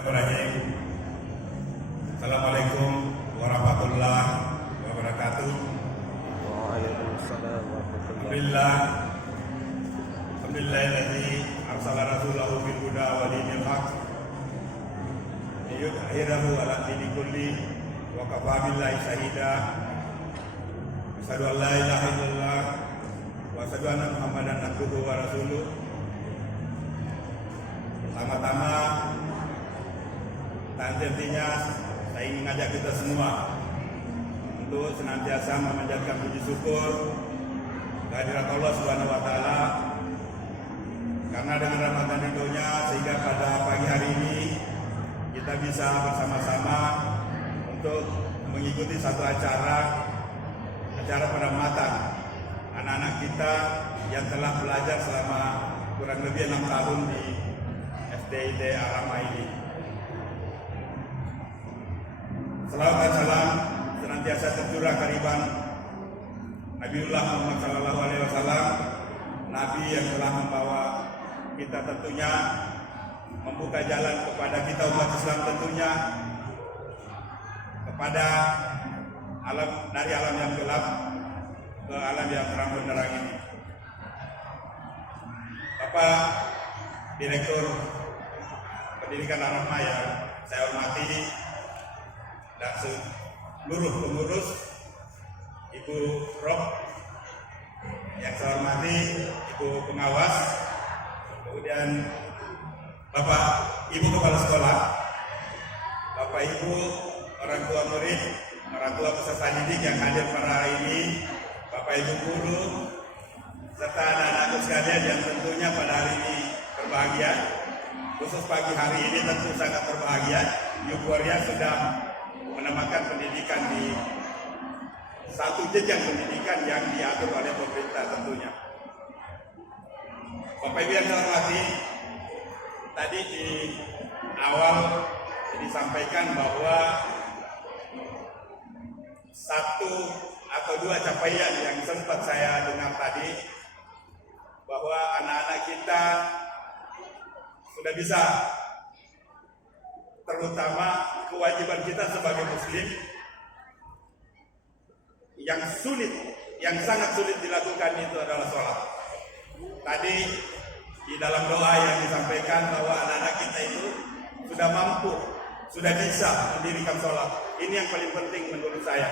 Bismillahirrahmanirrahim. Assalamualaikum warahmatullahi wabarakatuh. Waalaikumsalam warahmatullahi Alhamdulillahilladzi arsala rasulahu bil huda wa dinil haq liyudhhirahu 'ala dini kulli wa kafa billahi shahida. Asyhadu an la ilaha illallah wa asyhadu anna Muhammadan abduhu wa rasuluh. Pertama-tama tentunya saya ingin mengajak kita semua untuk senantiasa memanjatkan puji syukur kehadirat Allah Subhanahu wa taala, karena dengan Ramadan ridhonya sehingga pada pagi hari ini kita bisa bersama-sama untuk mengikuti satu acara penyelamatan anak-anak kita yang telah belajar selama kurang lebih 6 tahun di SDIT Arama ini. Salawat dan salam senantiasa tercurah kehadiran Nabiullah Muhammad Sallallahu Alaihi Wasallam, Nabi yang telah membawa kita tentunya membuka jalan kepada kita umat Islam tentunya kepada alam, dari alam yang gelap ke alam yang terang benderang ini. Bapak Direktur Pendidikan Arama yang saya hormati dan seluruh pengurus, Ibu Rob yang saya hormati, Ibu Pengawas, kemudian Bapak Ibu Kepala Sekolah, Bapak Ibu orang tua murid, orang tua peserta didik yang hadir pada hari ini, Bapak Ibu guru, serta anak-anakku sekalian yang tentunya pada hari ini berbahagia. Khusus pagi hari ini tentu sangat berbahagia, euforia sudah menambahkan pendidikan di satu jenjang pendidikan yang diatur oleh pemerintah tentunya. Bapak Ibu yang saya hormati, tadi di awal disampaikan bahwa satu atau dua capaian yang sempat saya dengar tadi, bahwa anak-anak kita sudah bisa, terutama kewajiban kita sebagai muslim yang sangat sulit dilakukan itu adalah sholat. Tadi di dalam doa yang disampaikan bahwa anak-anak kita itu sudah mampu, sudah bisa mendirikan sholat. Ini yang paling penting menurut saya.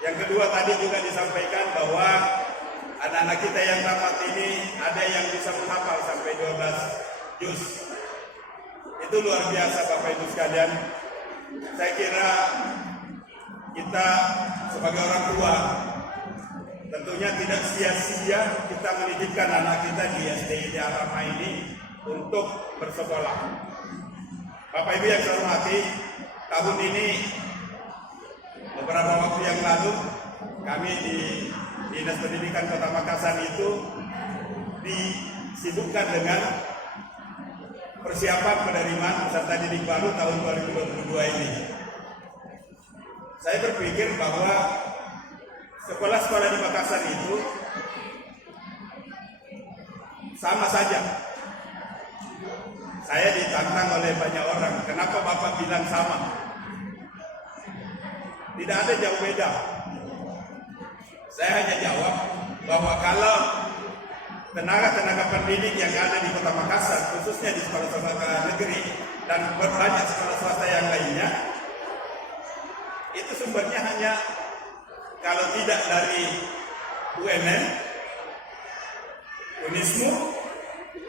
Yang kedua tadi juga disampaikan bahwa anak-anak kita yang tamat ini ada yang bisa menghafal sampai 12 juz. Itu luar biasa Bapak Ibu sekalian. Saya kira kita sebagai orang tua tentunya tidak sia-sia kita menitipkan anak kita di SDIT Arama ini untuk bersekolah. Bapak Ibu yang saya hormati, tahun ini beberapa waktu yang lalu kami di Dinas Pendidikan Kota Makassar itu disibukkan dengan persiapan penerimaan peserta didik baru tahun 2022 ini. Saya berpikir bahwa sekolah-sekolah di Makassar itu sama saja. Saya ditantang oleh banyak orang, kenapa Bapak bilang sama? Tidak ada jauh beda. Saya hanya jawab bahwa kalau tenaga-tenaga pendidik yang ada di Kota Makassar, khususnya di sekolah-sekolah negeri dan banyak sekolah swasta yang lainnya, itu sumbernya hanya kalau tidak dari UNN, Unismu,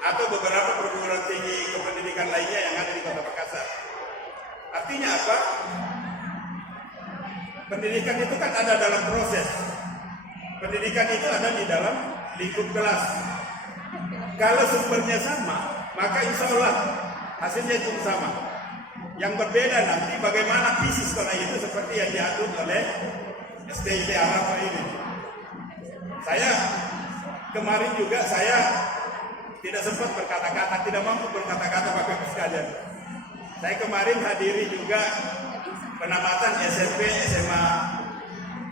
atau beberapa perguruan tinggi kependidikan lainnya yang ada di Kota Makassar. Artinya apa? Pendidikan itu kan ada dalam proses. Pendidikan itu ada di dalam lingkup kelas. Kalau sumbernya sama, maka insya Allah hasilnya itu sama. Yang berbeda nanti bagaimana visi sekolah itu seperti yang diatur oleh SDIT Arama ini. Saya kemarin juga saya tidak sempat berkata-kata, tidak mampu berkata-kata Bapak Ibu sekalian. Saya kemarin hadiri juga penamatan SMP SMA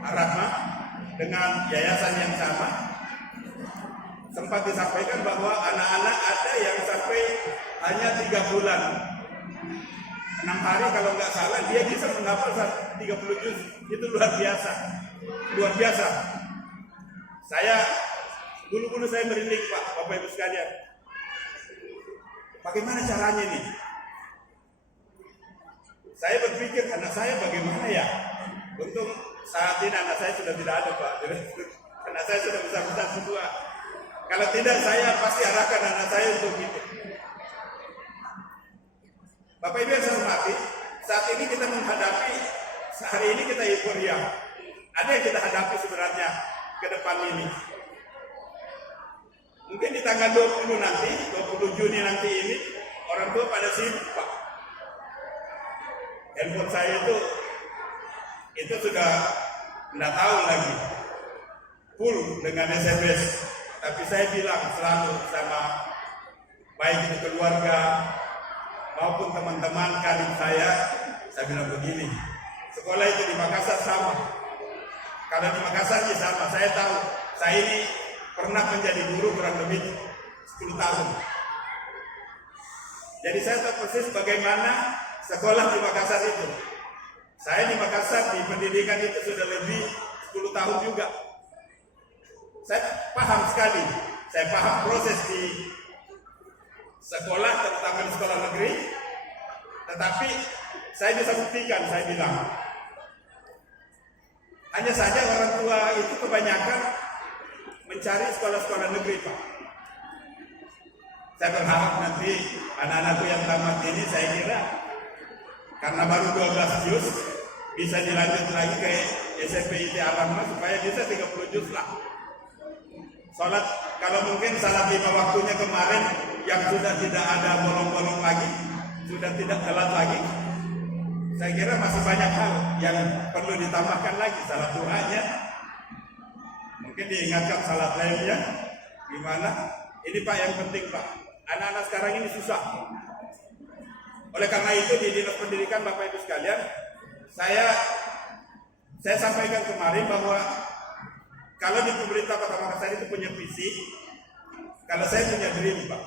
Arama dengan yayasan yang sama. Sempat disampaikan bahwa anak-anak ada yang sampai hanya 3 bulan 6 hari kalau nggak salah dia bisa mendapat 30 juz. Itu luar biasa, luar biasa. Saya dulu saya merinding Pak, Bapak Ibu sekalian. Bagaimana caranya nih? Saya berpikir anak saya bagaimana ya? Untung saat ini anak saya sudah tidak ada Pak. Anak saya sudah besar-besar semua. Kalau tidak saya pasti arahkan anak saya untuk itu. Bapak Ibu yang saya hormati, saat ini kita menghadapi, hari ini kita euforia. Ada yang kita hadapi sebenarnya ke depan ini. Mungkin di tanggal 20 nanti, 20 Juni nanti ini, orang tua pada sibuk Pak. Handphone saya itu sudah tidak tahu lagi, full dengan SMS. Tapi saya bilang selalu sama baik itu keluarga maupun teman-teman karib saya bilang begini, sekolah itu di Makassar sama. Kalau di Makassar sih sama, saya tahu. Saya ini pernah menjadi guru kurang lebih 10 tahun. Jadi saya tahu persis bagaimana sekolah di Makassar itu. Saya di Makassar di pendidikan itu sudah lebih 10 tahun juga. Saya paham sekali. Saya paham proses di sekolah, terutama di sekolah negeri. Tetapi saya bisa buktikan, saya bilang. Hanya saja orang tua itu kebanyakan mencari sekolah-sekolah negeri, Pak. Saya berharap nanti anak-anakku yang tamat ini saya kira karena baru 12 juz bisa dilanjut lagi ke SMP IT Al-Rahmah supaya bisa 30 juz lah. Salat kalau mungkin salat 5 waktunya kemarin yang sudah tidak ada bolong-bolong lagi, sudah tidak telat lagi. Saya kira masih banyak hal yang perlu ditambahkan lagi. Salat duhanya, mungkin diingatkan salat lainnya, gimana? Ini Pak yang penting Pak. Anak-anak sekarang ini susah. Oleh karena itu di Dinas Pendidikan Bapak Ibu sekalian, saya sampaikan kemarin bahwa kalau di pemerintah Kota Makassar itu punya visi, kalau saya punya dream Pak.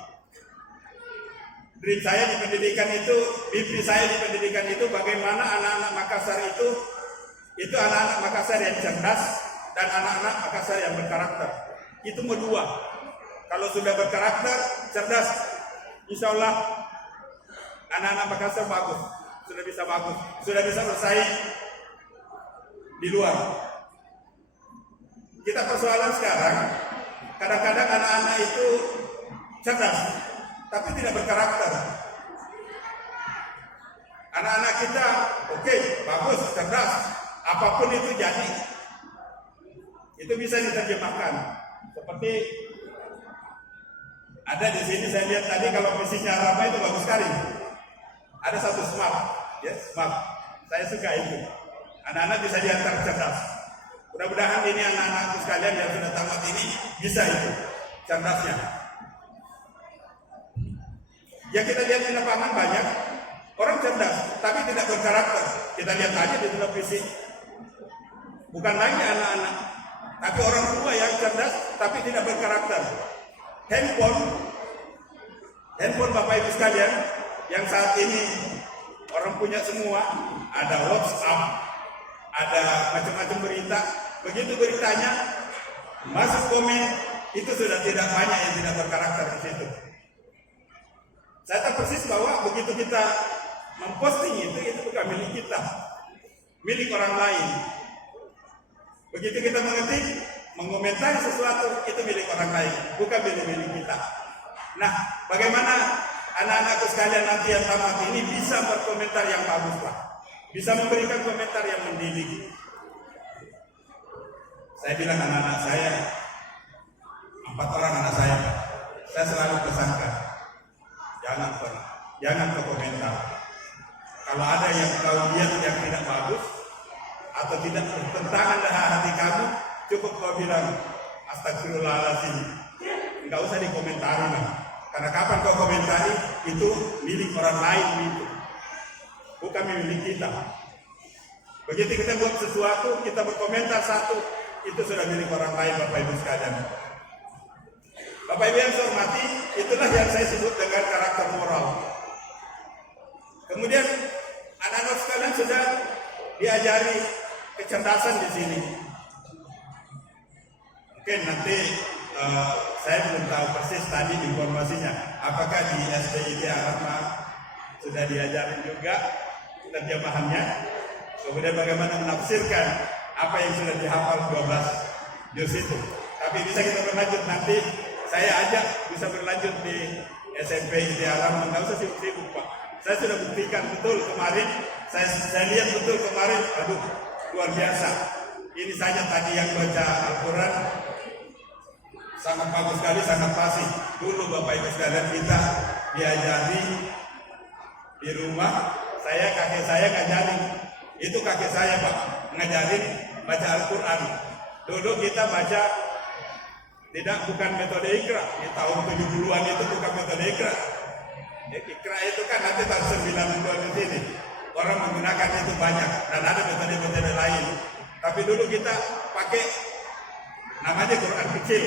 Dream saya di pendidikan itu, mimpi saya di pendidikan itu bagaimana anak-anak Makassar itu anak-anak Makassar yang cerdas dan anak-anak Makassar yang berkarakter. Itu mau dua. Kalau sudah berkarakter, cerdas, insya Allah anak-anak Makassar bagus, sudah bisa bersaing di luar. Kita persoalan sekarang, kadang-kadang anak-anak itu cerdas, tapi tidak berkarakter. Anak-anak kita, oke, bagus, cerdas, apapun itu jadi, itu bisa diterjemahkan. Seperti ada di sini saya lihat tadi kalau visinya Rama itu bagus sekali. Ada satu smart, ya smart. Saya suka itu. Anak-anak bisa diantar cerdas. Mudah-mudahan ini anak-anakku sekalian yang sudah tamat ini bisa itu cerdasnya. Yang kita lihat di lapangan banyak orang cerdas, tapi tidak berkarakter. Kita lihat aja di televisi. Bukan lagi anak-anak, tapi orang tua yang cerdas, tapi tidak berkarakter. Handphone Bapak Ibu sekalian, yang saat ini orang punya semua, ada WhatsApp, ada macam-macam berita. Begitu beritanya masuk komen, itu sudah tidak banyak yang tidak berkarakter di situ. Saya tahu persis bahwa begitu kita memposting itu bukan milik kita, milik orang lain. Begitu kita mengetik, mengomentari sesuatu, itu milik orang lain, bukan milik kita. Nah, bagaimana anak-anakku sekalian nanti yang tamat ini bisa berkomentar yang bagus Pak, bisa memberikan komentar yang mendidik. Saya bilang anak-anak saya, 4 orang anak saya, saya selalu pesankan, jangan berkomentar. Kalau ada yang kau lihat yang tidak bagus atau tidak bertentangan dengan hati kamu, cukup kau bilang astagfirullahaladzim, nggak usah dikomentari lah. Karena kapan kau komentari itu milik orang lain itu, bukan milik kita. Begitu kita buat sesuatu, kita berkomentar satu, itu sudah milik orang lain Bapak Ibu sekalian. Bapak Ibu yang saya hormati, itulah yang saya sebut dengan karakter moral. Kemudian kan sudah diajari kecerdasan di sini. Mungkin nanti saya belum tahu persis tadi informasinya. Apakah di SDIT Al-Rahmah sudah diajarin juga terjemahannya? Kemudian bagaimana menafsirkan apa yang sudah dihafal 12 juz itu. Tapi bisa kita berlanjut nanti. Saya ajak bisa berlanjut di SMP ITE Al-Rahmah. Nggak usah sibuk-sibuk Pak. Saya sudah buktikan betul kemarin. Saya lihat betul kemarin. Aduh, luar biasa. Ini saja tadi yang baca Al-Quran sangat bagus sekali, sangat fasih. Dulu Bapak Ibu sekalian kita diajari di rumah. Kakek saya ngajarin. Itu kakek saya Pak, ngajarin baca Al-Quran. Dulu kita baca bukan metode Iqra. Di tahun 70-an itu bukan metode Iqra. Iqra itu kan nanti tahun 90-an di sini. Orang menggunakan itu banyak dan ada metode-metode lain. Tapi dulu kita pakai namanya Quran kecil.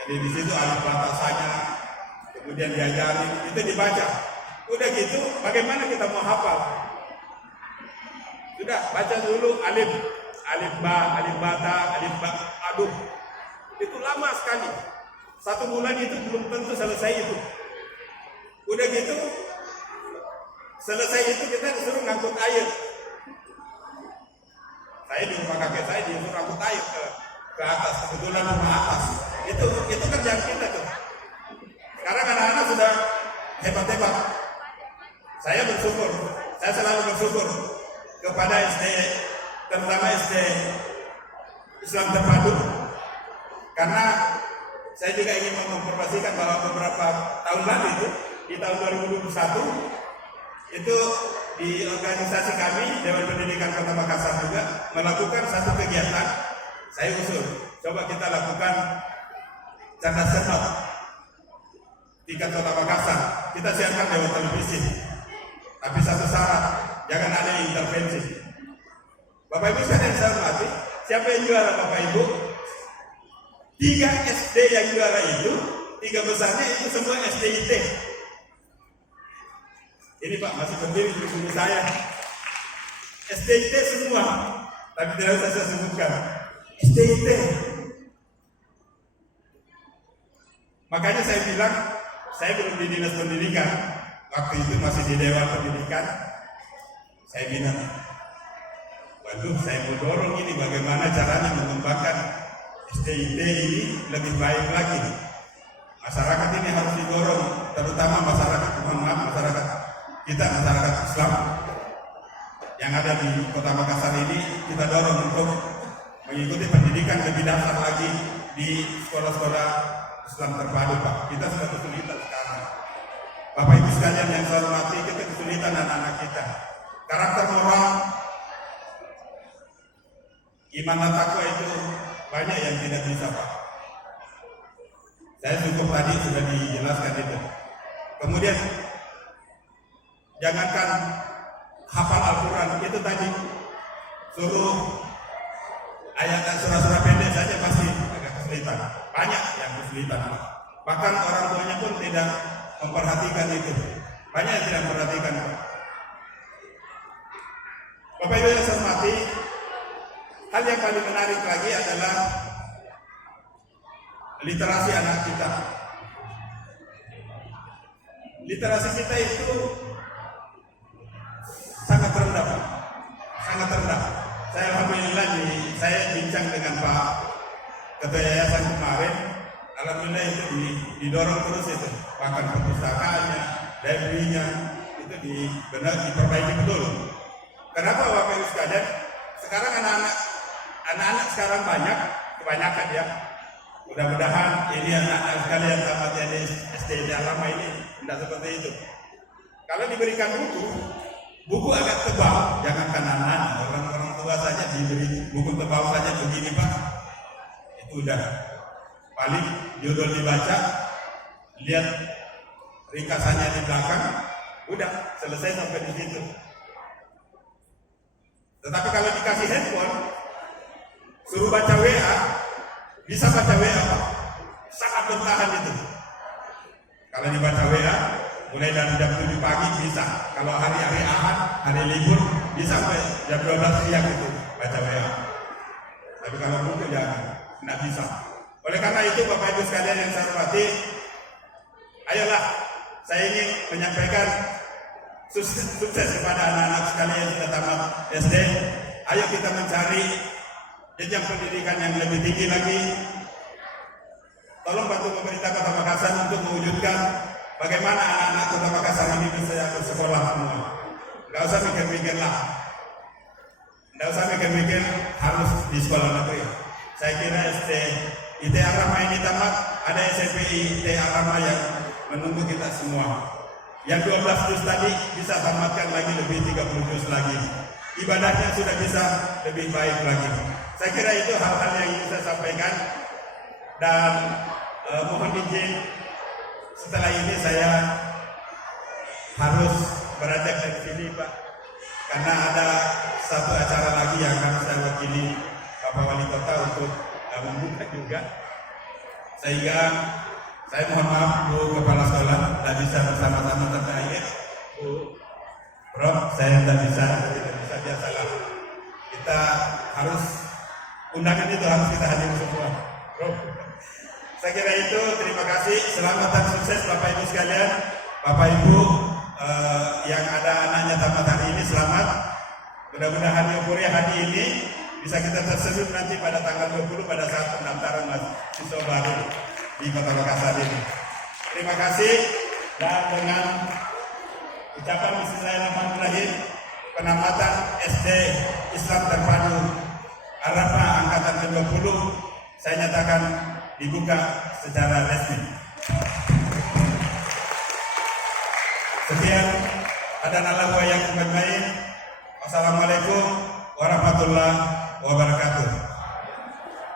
Jadi di situ alif batasanya, kemudian diajari, itu dibaca. Udah gitu, bagaimana kita mau hafal? Sudah baca dulu alif ba, alif bata, alif ba, aduh. Itu lama sekali. 1 bulan itu belum tentu selesai itu. Udah gitu, selesai itu kita disuruh ngangkut air. Saya di rumah kakek saya disuruh ngangkut air ke atas, kebetulan rumah atas. Itu kerjaan kita tuh. Sekarang anak-anak sudah hebat-hebat. Saya bersyukur, saya selalu bersyukur kepada SD, terutama SD Islam Terpadu, karena saya juga ingin menginformasikan bahwa beberapa tahun lalu itu, di tahun 2021, itu di organisasi kami, Dewan Pendidikan Kota Makassar juga melakukan satu kegiatan. Saya usul, coba kita lakukan cerdas cermat tingkat Kota Makassar. Kita siarkan lewat televisi. Tapi satu syarat, jangan ada intervensi. Bapak Ibu sekalian saya hormati, siapa yang juara Bapak Ibu? 3 SD yang juara itu, 3 besarnya itu semua SDIT. Ini Pak masih berdiri di sini saya. SDIT semua, tapi tidak usah saya sebutkan. SDIT. Makanya saya bilang, saya belum di dinas pendidikan. Waktu itu masih di Dewan Pendidikan. Saya bilang, waduh saya mau dorong ini bagaimana caranya mengembangkan SDIT ini lebih baik lagi. Masyarakat ini harus didorong, terutama masyarakat kita, masyarakat Islam yang ada di Kota Makassar ini, kita dorong untuk mengikuti pendidikan lebih dasar lagi di sekolah-sekolah Islam Terpadu Pak. Kita sudah kesulitan sekarang. Bapak Ibu sekalian yang saya hormati, kita kesulitan anak-anak kita. Karakter moral, iman dan takwa itu banyak yang tidak bisa Pak. Saya cukup tadi sudah dijelaskan itu. Kemudian jangankan hafal Al-Quran, itu tadi suruh ayat dan surah-surah pendek saja pasti agak kesulitan. Banyak yang kesulitan. Bahkan orang tuanya pun tidak memperhatikan itu. Banyak yang tidak memperhatikan. Bapak Ibu yang saya hormati, hal yang paling menarik lagi adalah literasi anak kita. Literasi kita itu sangat rendah, sangat rendah. Saya alhamdulillah saya bincang dengan Pak Ketua Yayasan kemarin. Alhamdulillah itu didorong terus itu, bahkan perpustakaannya, library-nya itu diperbaiki betul. Kenapa Bapak Ibu sekalian? Sekarang anak-anak sekarang kebanyakan ya. Mudah-mudahan ini anak-anak sekalian tamat di SD Al-Rahmah ini tidak seperti itu. Kalau diberikan buku agak tebal, jangankan anak-anak, orang-orang tua saja diberi buku tebal saja begini Pak, itu udah paling judul dibaca, lihat ringkasannya di belakang, udah selesai sampai di situ. Tetapi kalau dikasih handphone, suruh baca WA, bisa baca WA Pak, sangat bertahan itu. Kalau dibaca WA, Mulai dari jam 7 pagi bisa. Kalau hari-hari Ahad, hari libur, bisa sampai jam 12 siang itu baca WA. Tapi kalau buku jangan, tidak bisa. Oleh karena itu Bapak Ibu sekalian yang saya hormati, ayolah saya ingin menyampaikan sukses kepada anak-anak sekalian yang sudah tamat SD. Ayo kita mencari jenjang pendidikan yang lebih tinggi lagi. Tolong bantu pemerintah Kota Makassar untuk mewujudkan bagaimana anak-anak Kota Makassar ini bisa bersekolah semua. Nggak usah mikir-mikir lah. Nggak usah mikir-mikir harus di sekolah negeri. Saya kira SD IT Arama ini tamat, ada SMP IT Arama yang menunggu kita semua. Yang 12 juz tadi bisa tamatkan lagi lebih 30 juz lagi. Ibadahnya sudah bisa lebih baik lagi. Saya kira itu hal-hal yang ingin saya sampaikan. Dan mohon izin setelah ini saya harus beranjak dari sini Pak, karena ada satu acara lagi yang harus saya wakili Bapak Wali Kota untuk membuka juga, sehingga saya mohon maaf Bu Kepala Sekolah tidak bisa bersama-sama terkait Bu Prof, saya tidak bisa biasalah kita harus undangan itu harus kita hadiri semua Prof. Saya kira itu, terima kasih, selamat dan sukses Bapak Ibu sekalian. Bapak Ibu yang ada anaknya tamat hari ini selamat. Mudah-mudahan euforia hari ini bisa kita tersenyum nanti pada tanggal 20 pada saat pendaftaran mahasiswa baru di Kota Makassar ini. Terima kasih, dan dengan ucapan bismillahirrahmanirrahim penamatan SD Islam Terpadu Arafah angkatan ke-20 saya nyatakan dibuka secara resmi. Sekian, ada nalawah yang bermain. Wassalamualaikum warahmatullahi